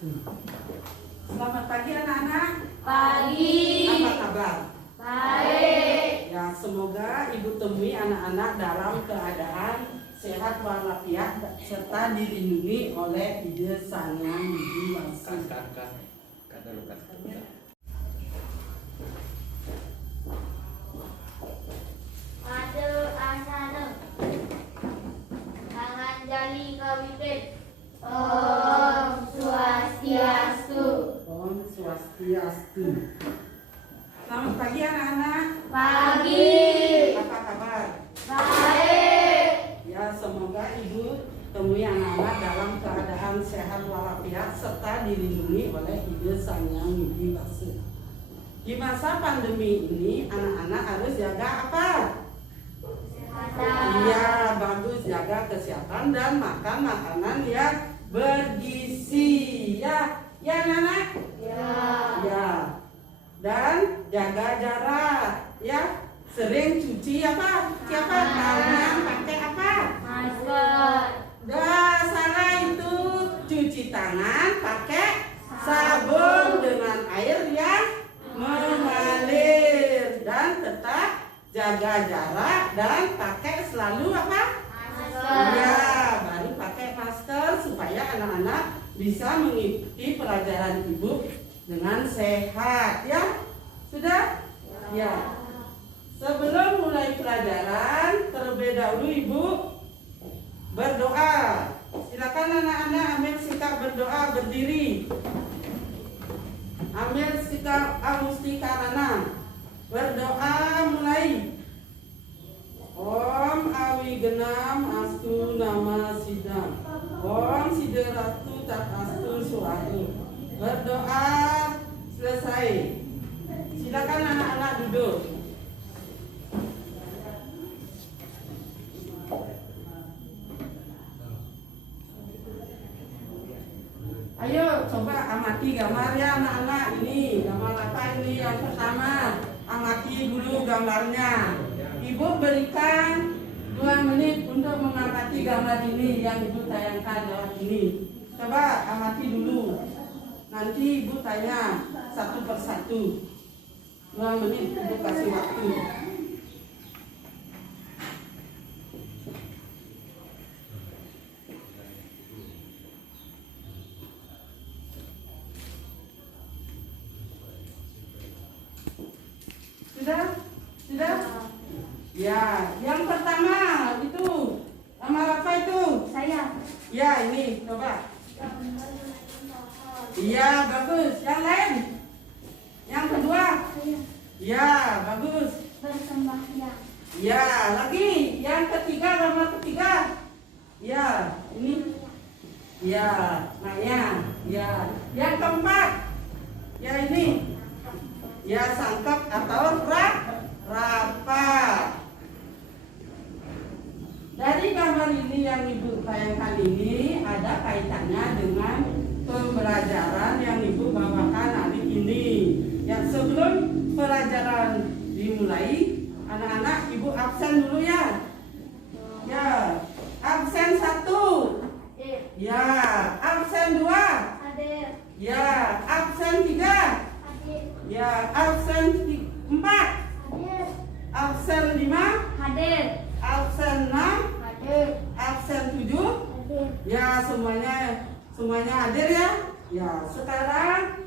Selamat pagi anak-anak. Pagi. Apa kabar? Baik. Ya, semoga ibu temui anak-anak dalam keadaan sehat walafiat serta dilindungi oleh Ide Sang Hyang Widi Wasi. Ada asana. Tangan jali kawitin. Om Swastiastu. Om Swastiastu. Selamat pagi anak-anak. Pagi. Apa kabar? Baik. Ya, semoga ibu temui anak-anak dalam keadaan sehat walafiat serta dilindungi oleh Ide Sang Hyang Widi Wasi. Di masa pandemi ini anak-anak harus jaga apa? Iya, bagus, jaga kesehatan dan makan makanan yang bergizi. Ya, ya anak-anak? Ya. Ya. Dan jaga jarak, ya. Sering cuci apa? Siapa? Tangan pakai apa? Masker. Dah salah itu. Cuci tangan pakai sabun dengan air yang mengalir dan tetap jaga jarak dan pakai selalu apa? Masker. Ya, baru pakai masker supaya anak-anak bisa mengikuti pelajaran ibu dengan sehat, ya. Sudah? Ya. Sebelum mulai pelajaran, terlebih dahulu ibu berdoa. Silakan anak-anak ambil sikap berdoa berdiri. Ambil sikap amustikarana. Berdoa mulai. Om awi genam astu nama sidam. Om sideratu tak astu suatu. Berdoa selesai. Silakan anak-anak duduk. Ayo coba amati gambar ya anak-anak. Ini gambar apa ini yang pertama? Amati dulu gambarnya. Ibu berikan 2 menit untuk mengamati gambar ini yang ibu tayangkan lewat ini. Coba amati dulu. Nanti ibu tanya satu persatu. 2 menit ibu kasih waktu. Sudah? Sudah? Ya, yang pertama itu gambar apa itu? Saya. Ya, ini coba. Iya, bagus. Yang lain? Yang kedua? Ya, bagus. Bersembahyang. Ya, lagi. Yang ketiga, gambar ketiga. Ya, ini. Ya, Naya. Ya, yang keempat. Ya, ini. Ya, sangkap atau rapat. Dari gambar ini yang ibu tayangkan ini ada kaitannya dengan pembelajaran yang ibu bawakan hari ini. Ya, sebelum pelajaran dimulai, anak-anak ibu absen dulu ya. Ya, absen 1. Ya, absen 2. Hadir. Ya, absen 3. Hadir. Ya, absen 4. Hadir. Absen 5. Hadir. Absen 6. Hadir. Absen 7. Hadir. Ya, semuanya hadir ya. Ya, sekarang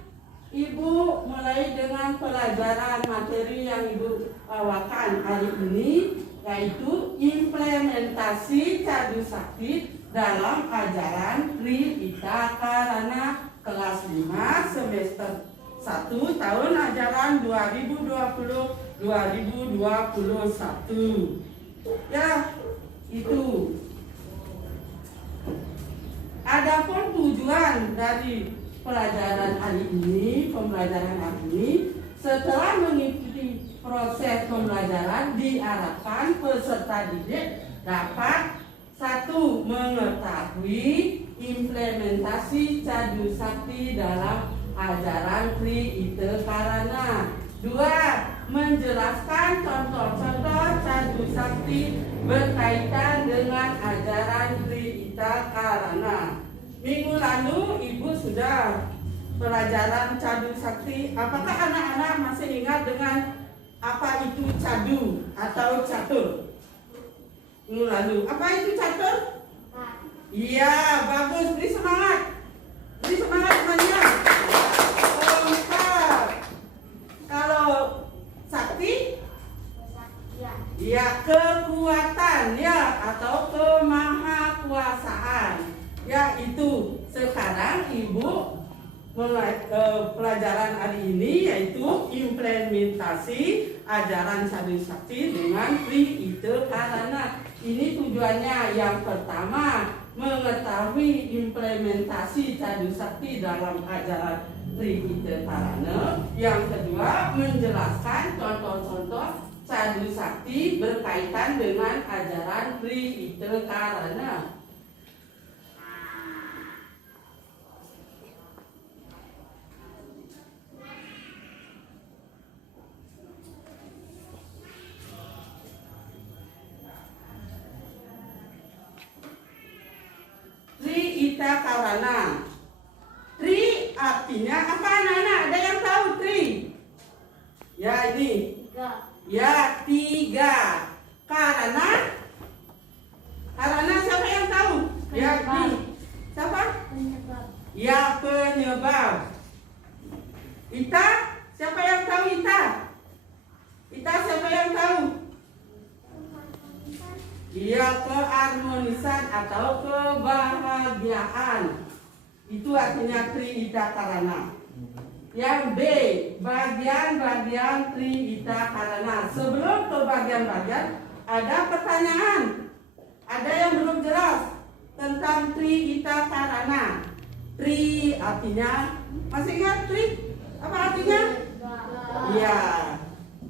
ibu mulai dengan pelajaran materi yang ibu bawakan hari ini, yaitu implementasi Cadu Sakti dalam ajaran Tri Ita Karana kelas 5 semester 1 tahun ajaran 2020-2021. Ya, itu. Adapun tujuan dari pembelajaran hari ini, setelah mengikuti proses pembelajaran diharapkan peserta didik dapat 1. Mengetahui implementasi Cadu Sakti dalam ajaran Tri Ita Karana. 2. Menjelaskan contoh-contoh Cadu Sakti berkaitan dengan ajaran Tri Ita Karana. Minggu lalu ibu sudah sudah pelajaran cadu sakti. Apakah anak-anak masih ingat dengan apa itu cadu atau catur? Lalu, apa itu catur? Iya, bagus. Beri semangat. Beri semangat semuanya. Empat. Kalau sakti? Ya, kekuatan ya atau kemahakuasaan. Ya, itu. Sekarang Ibu mulai pelajaran hari ini yaitu implementasi ajaran cadu sakti dengan Tri Ita Karana. Ini tujuannya yang pertama mengetahui implementasi cadu sakti dalam ajaran Tri Ita Karana. Yang kedua menjelaskan contoh-contoh cadu sakti berkaitan dengan ajaran Tri Ita Karana. Tri Ita Karana. Tri artinya apa anak-anak? Ada yang tahu Tri? Ya ini. Ya 3. Karana. Karana siapa yang tahu? Ya ini. Siapa? Penyebab. Ya penyebab. Ita. Siapa yang tahu Ita? Ita siapa yang tahu? Iya keharmonisan atau kebahagiaan. Itu artinya Tri Ita Karana. Yang B, bagian-bagian Tri Ita Karana. Sebelum ke bagian-bagian, ada pertanyaan. Ada yang belum jelas tentang Tri Ita Karana. Tri artinya, masih ingat Tri? Apa artinya? Iya.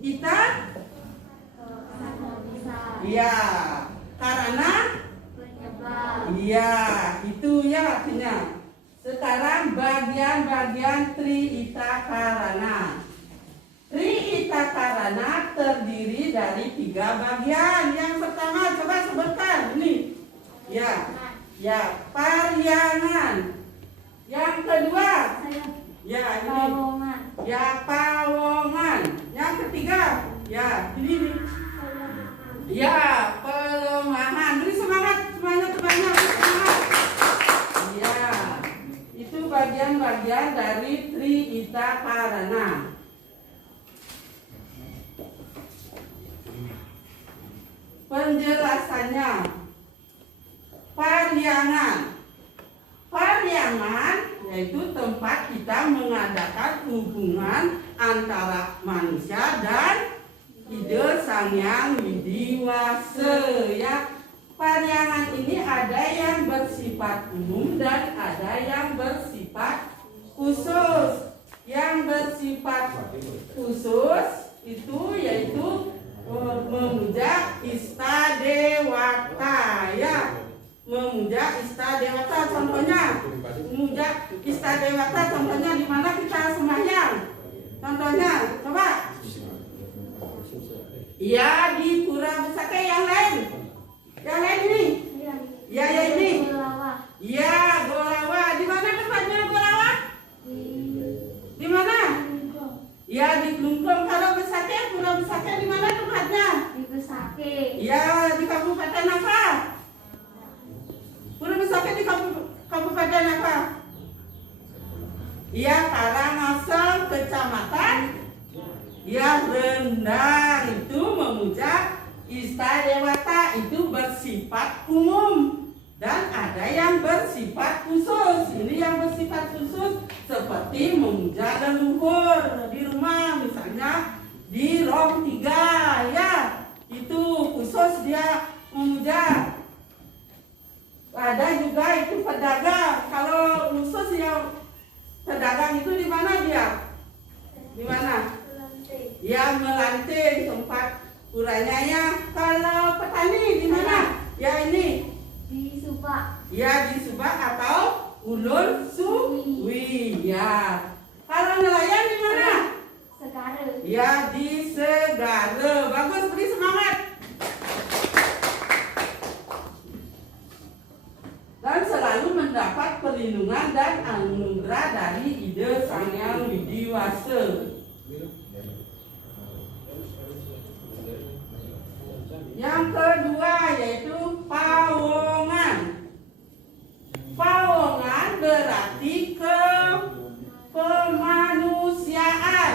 Ita? Iya. Karana? Iya, itu ya artinya. Sekarang bagian-bagian Tri Ita Karana. Tri Ita Karana terdiri dari 3 bagian. Yang pertama coba sebutkan ini. Ya, paryangan. Yang kedua, ya ini. Ya, pawongan. Yang ketiga, ya ini. Ya, pelemahan. Beri semangat semuanya terbanyak. Beri semangat. Ya, itu bagian-bagian dari Tri Ita Karana. Penjelasannya, paryangan. Paryangan yaitu tempat kita mengadakan hubungan antara manusia dan ide Sang Hyang Widiwasa. Ya, paryangan ini ada yang bersifat umum dan ada yang bersifat khusus. Yang bersifat khusus itu yaitu memuja Istadewata. Ya, memuja Istadewata. Contohnya, memuja Istadewata. Contohnya di mana kita sembahyang? Contohnya, coba. Ya, di Pura Besaka. Yang lain? Yang lain ini? Ya, ya ini. Ya, Golawa. Di mana tempatnya Golawa? Di mana? Ya, di Klungkung. Kalau Besaka, Pura Besaka di mana tempatnya? Di Besaka. Ya, di Kabupaten apa? Pura Besaka di Kabupaten apa? Ya, Karangasem, Kecamatan. Ya, Rendang. Itu memuja Istadewata. Itu bersifat umum dan ada yang bersifat khusus. Ini yang bersifat khusus seperti memuja leluhur di rumah, misalnya di Rong 3. Ya, itu khusus dia memuja. Ada juga itu pedagang. Kalau khusus yang pedagang itu di mana dia? Di mana? Ya, melanting tempat puranya ya. Kalau petani di mana? Ya ini. Di Subak. Ya, di Subak atau Ulun Suwi. Ya. Kalau nelayan di mana? Segara. Ya, di Segara. Bagus, beri semangat. Dan selalu mendapat perlindungan dan anugerah dari Ide Sang Yang Widi Wase. Yang kedua yaitu pawongan. Pawongan berarti kemanusiaan.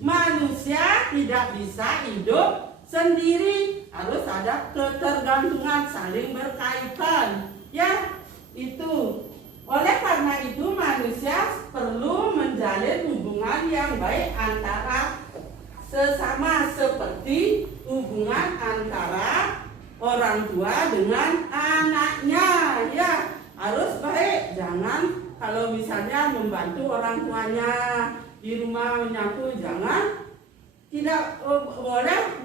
Manusia tidak bisa hidup sendiri, harus ada ketergantungan, saling berkaitan. Ya, itu. Oleh karena itu manusia perlu menjalin hubungan yang baik antara sesama, seperti hubungan antara orang tua dengan anaknya. Ya, harus baik. Jangan kalau misalnya membantu orang tuanya di rumah menyapu, jangan, tidak boleh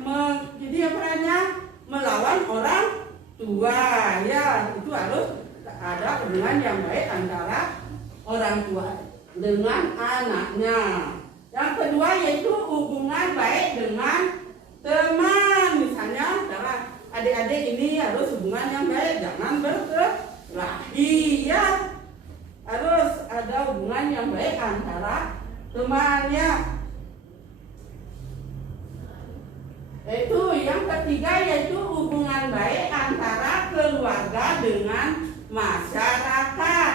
jadi melawan orang tua. Ya, itu harus ada hubungan yang baik antara orang tua dengan anaknya. Yang kedua yaitu hubungan baik dengan teman. Misalnya adik-adik ini harus hubungan yang baik, jangan berkelahi. Ya, harus ada hubungan yang baik antara temannya. Itu yang ketiga yaitu hubungan baik antara keluarga dengan masyarakat.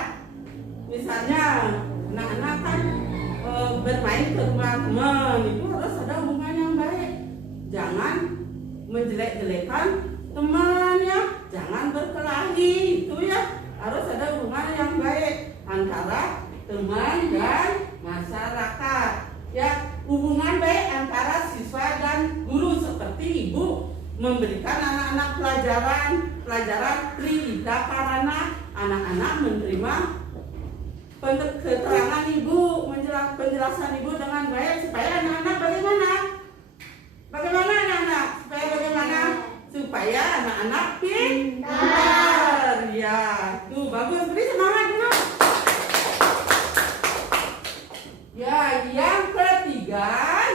Misalnya anak-anak kan bermain ke rumah teman, itu harus ada hubungan yang baik. Jangan menjelek-jelekan temannya, jangan berkelahi. Itu ya, harus ada hubungan yang baik antara teman dan masyarakat. Ya, hubungan baik antara siswa dan guru, seperti ibu memberikan anak-anak pelajaran Trihita Karana, anak-anak menerima keterangan ibu, penjelasan ibu dengan baik, supaya anak-anak bagaimana anak-anak supaya anak-anak pintar. Ya, tuh bagus, beri semangat dulu. Ya, yang ketiga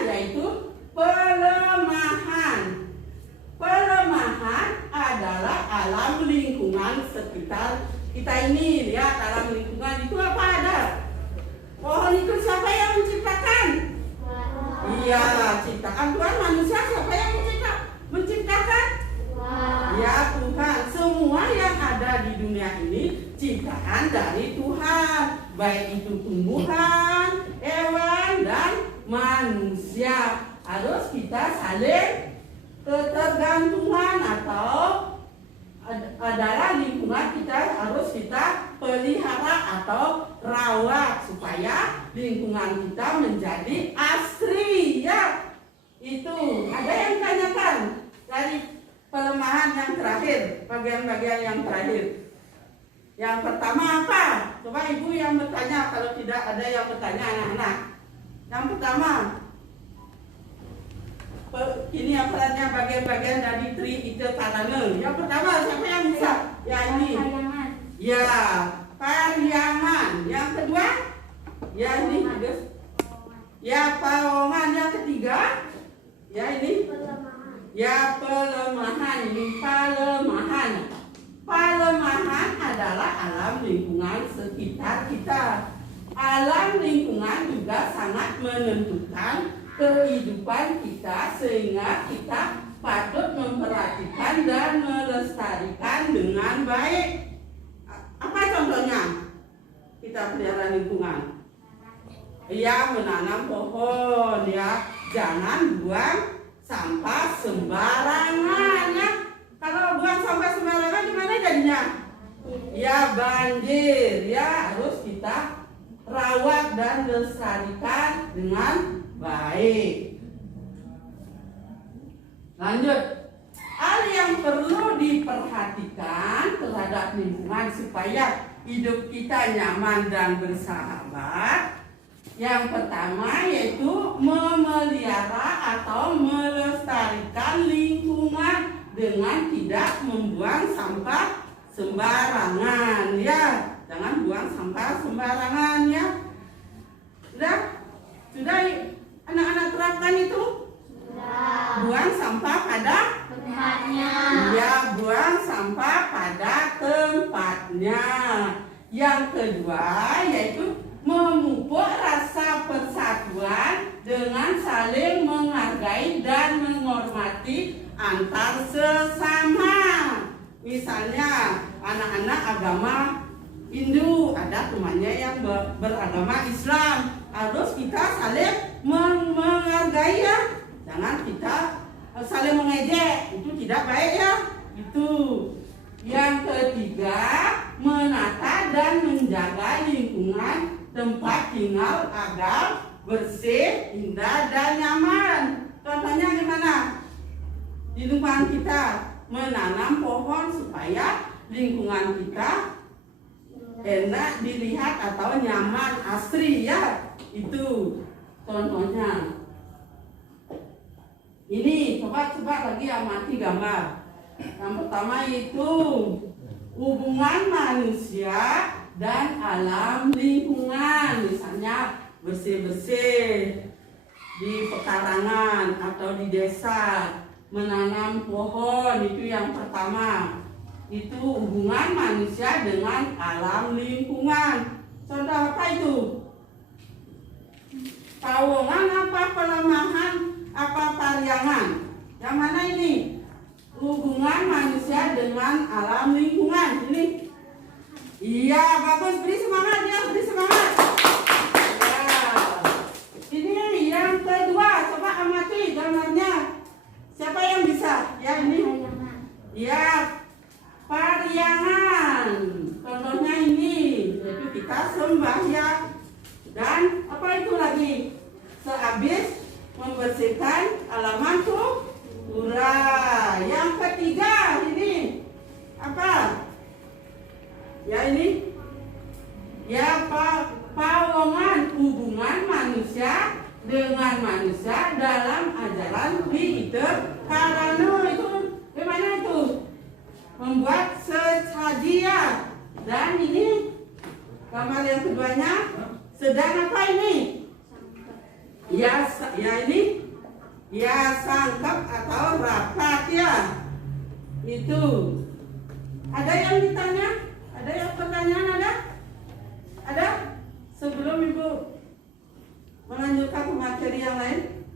yaitu pelemahan. Pelemahan adalah alam lingkungan sekitar kita ini. Lihat, alam lingkungan itu apa ada? Pohon itu siapa yang menciptakan? Iya, ciptakan Tuhan. Manusia siapa yang menciptakan? Ya, Tuhan. Semua yang ada di dunia ini ciptaan dari Tuhan, baik itu tumbuhan, hewan, dan manusia. Harus kita saling ketergantungan, atau adalah lingkungan kita harus kita pelihara atau rawat supaya lingkungan kita menjadi asri. Ya, itu. Ada yang tanyakan dari pelemahan yang terakhir, bagian-bagian yang terakhir. Yang pertama apa? Coba ibu yang bertanya, kalau tidak ada yang bertanya anak-anak. Yang pertama, ini perannya bagian-bagian dari Trihita Karana. Yang pertama siapa yang bisa? Ya, ini. Ya, Pariangan. Yang kedua? Ya, ini. Ya, pawongan. Yang ketiga? Ya, ini. Ya, pelemahan. Ini pelemahan. Pelemahan adalah alam lingkungan sekitar kita. Alam lingkungan juga sangat menentukan kehidupan kita, sehingga kita patut memperhatikan dan melestarikan dengan baik. Apa contohnya? Kita pelihara lingkungan. Ya, menanam pohon. Ya, jangan buang sampah sembarangan. Ya, kalau buang sampah sembarangan gimana jadinya? Ya, banjir. Ya, harus kita rawat dan lestarikan dengan baik. Lanjut. Hal yang perlu diperhatikan terhadap lingkungan supaya hidup kita nyaman dan bersahabat. Yang pertama yaitu memelihara atau melestarikan lingkungan dengan tidak membuang sampah sembarangan. Ya, jangan buang sampah sembarangan. Ya, sudah anak-anak terapkan itu? Buang sampah pada tempatnya. Ya, buang sampah pada tempatnya. Yang kedua yaitu memupuk rasa persatuan dengan saling menghargai dan menghormati antar sesama. Misalnya anak-anak agama Hindu ada temannya yang beragama Islam, harus kita saling menghargai ya. Jangan kita saling mengejek, itu tidak baik ya. Itu. Yang ketiga, menata dan menjaga lingkungan tempat tinggal agar bersih, indah dan nyaman. Contohnya gimana? Di lingkungan kita menanam pohon supaya lingkungan kita enak dilihat atau nyaman, asri ya. Itu contohnya. Ini coba lagi amati gambar. Yang pertama itu hubungan manusia dan alam lingkungan. Misalnya bersih-bersih di pekarangan atau di desa, menanam pohon, itu yang pertama. Itu hubungan manusia dengan alam lingkungan. Contoh apa itu? Pawongan apa pelemahan apa pariangan? Yang mana ini? Hubungan manusia dengan alam lingkungan. Ini. Iya, bagus. Beri semangat ya, beri semangat. Ya. Ini yang kedua. Coba amati gambarnya. Siapa yang bisa? Ya ini. Ya. Pariangan, contohnya ini, yaitu kita sembahyang dan apa itu lagi? Sehabis membersihkan halaman kuburan. Yang ketiga ini apa? Ya ini, ya pawongan hubungan manusia dengan manusia dalam ajaran Peter Karano. Itu gimana itu? Membuat sesajian. Dan ini gambar yang keduanya sedang apa ini? Ya ini ya sangkap atau rapat ya. Itu. Ada yang ditanya? Ada yang pertanyaan ada? Ada? Sebelum Ibu melanjutkan ke materi yang lain,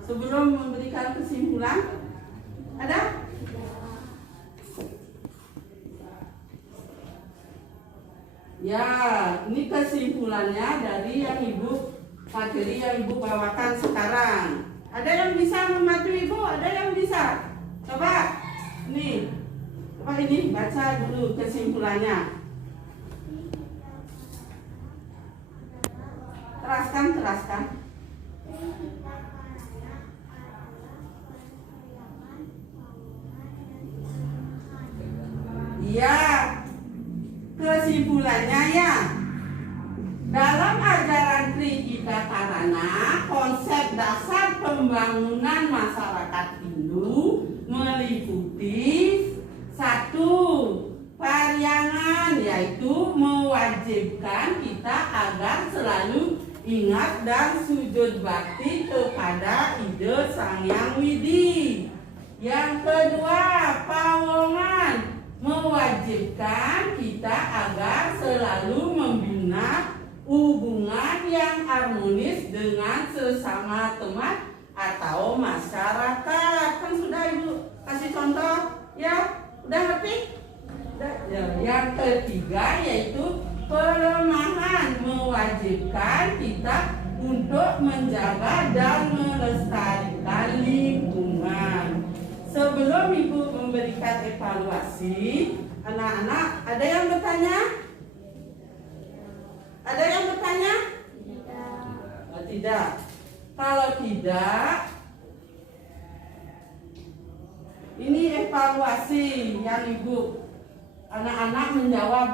sebelum memberikan kesimpulan, ada? Ya, ini kesimpulannya dari yang materi yang Ibu bawakan sekarang. Ada yang bisa membantu Ibu? Ada yang bisa? Coba, ini baca dulu kesimpulannya. Teraskan. Iya. Kesimpulannya ya, dalam ajaran Trikita Karana, konsep dasar pembangunan masyarakat Hindu meliputi 1. Pariangan, yaitu mewajibkan kita agar selalu ingat dan sujud bakti kepada ide Sang Hyang Widi. Yang kedua, pawongan, mewajibkan kita agar selalu membina hubungan yang harmonis dengan sesama teman atau masyarakat. Kan sudah Ibu kasih contoh ya, udah ngerti? Ya. Yang ketiga yaitu pelemahan, mewajibkan kita untuk menjaga dan melestarikan lingkungan. Sebelum Ibu memberikan evaluasi, anak-anak ada yang bertanya? Ada yang bertanya? Tidak. Kalau tidak, ini evaluasi yang Ibu. Anak-anak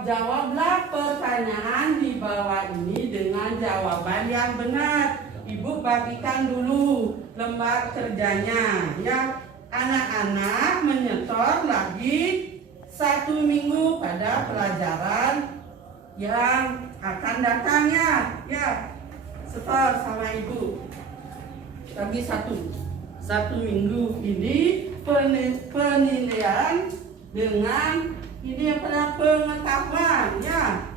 jawablah pertanyaan di bawah ini dengan jawaban yang benar. Ibu bagikan dulu lembar kerjanya ya. Anak-anak menyetor lagi 1 minggu pada pelajaran yang akan datangnya ya. Setor sama Ibu lagi 1 minggu ini penilaian dengan Ini pada pengetahuan ya.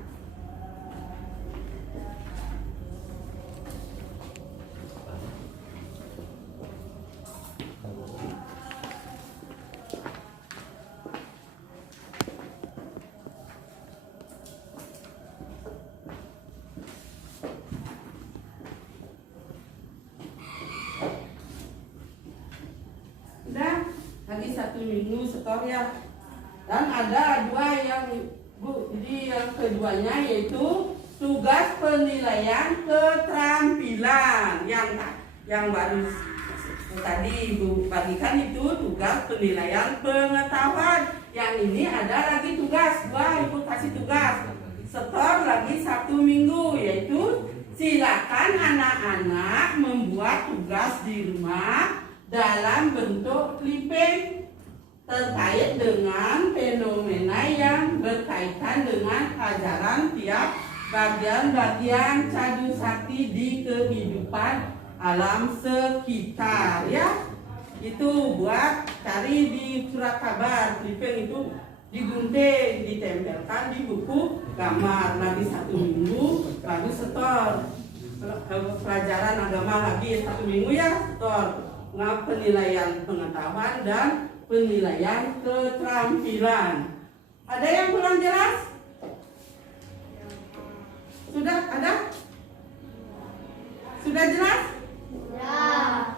Udah, lagi 1 minggu setor ya. Dan ada 2 yang Bu, jadi yang keduanya yaitu tugas penilaian keterampilan yang baru tadi Ibu bagikan itu tugas penilaian pengetahuan. Yang ini ada lagi tugas, Ibu kasih tugas setor lagi 1 minggu, yaitu silakan anak-anak membuat tugas di rumah dalam bentuk clipping terkait dengan fenomena yang berkaitan dengan ajaran tiap bagian-bagian Cadu Sakti di kehidupan alam sekitar ya. Itu buat cari di surat kabar, clipping itu digunting, ditempelkan di buku gambar. Lagi 1 minggu baru setor. Pelajaran agama lagi 1 minggu ya setor penilaian pengetahuan dan penilaian keterampilan. Ada yang kurang jelas? Sudah ada? Sudah jelas? Ya.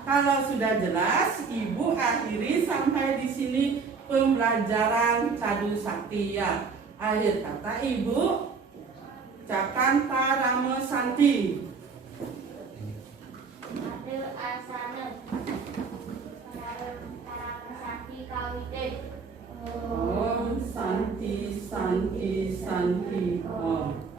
Kalau sudah jelas, Ibu akhiri sampai di sini pembelajaran Cadu Sakti ya. Akhir kata Ibu ucapkan Parame Santi. Ada asana. Sakti kawite. Oh, Santi, Santi, Santi. Oh.